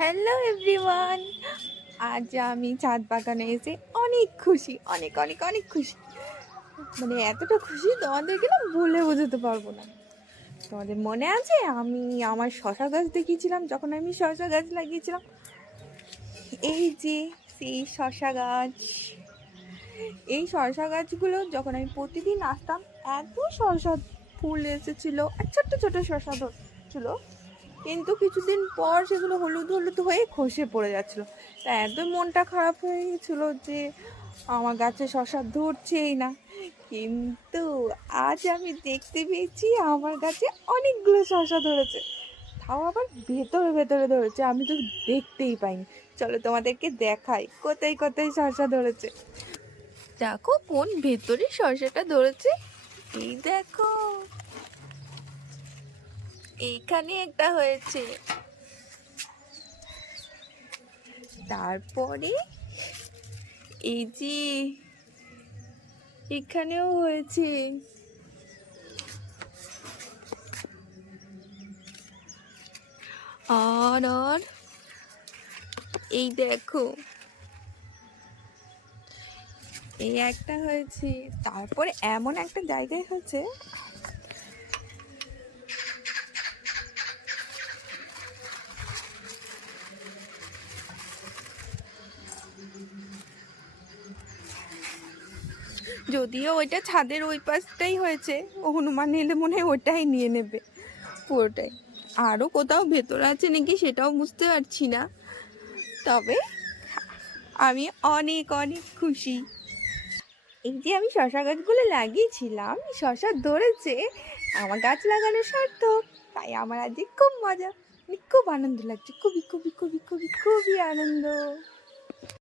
Hello everyone, আজ আমি ছাদ বাগানে এসে অনেক খুশি, অনেক অনেক অনেক খুশি। মানে এতটা খুশি তোমাদেরকে না বলে বোঝাতে পারবো না। তোমাদের মনে আছে আমি আমার শশা গাছ দেখিয়েছিলাম যখন আমি শশা গাছ লাগিয়েছিলাম? এই যে সেই শশা গাছ, এই শশা গাছগুলো যখন আমি প্রতিদিন আসতাম এত শশা ফুল এসেছিল আর ছোট্ট ছোট শশা ছিল, কিন্তু কিছুদিন পর সেগুলো হলুদ হলুদ হয়ে খসে পড়ে যাচ্ছিল। তা এত মনটা খারাপ হয়ে গেছিল যে আমার গাছে শশা ধরছেই না। কিন্তু আজ আমি দেখতে পেয়েছি আমার গাছে অনেকগুলো শশা ধরেছে, তাও আবার ভেতরে ভেতরে ধরেছে, আমি তো দেখতেই পাইনি। চলো তোমাদেরকে দেখাই কোথায় কোথায় শশা ধরেছে। দেখো কোন ভেতরে শশাটা ধরেছে, এই দেখো এইখানে একটা হয়েছে, তারপরে এই যে এখানেও হয়েছে, আর আর এই দেখো এই একটা হয়েছে, তারপরে এমন একটা জায়গায় হয়েছে যদিও ওইটা ছাদের ওই পাশটাই হয়েছে, ও হনুমান এলে মনে হয় ওটাই নিয়ে নেবে পুরোটাই। আরও কোথাও ভেতর আছে নাকি সেটাও বুঝতে পারছি না, তবে আমি অনেক অনেক খুশি। এই যে আমি শশা গাছগুলো লাগিয়েছিলাম, শশা ধরেছে, আমার গাছ লাগানো সার্থক। তাই আমার আজকে খুব মজা, খুব আনন্দ লাগছে, খুবই খুবই খুবই খুবই খুবই আনন্দ।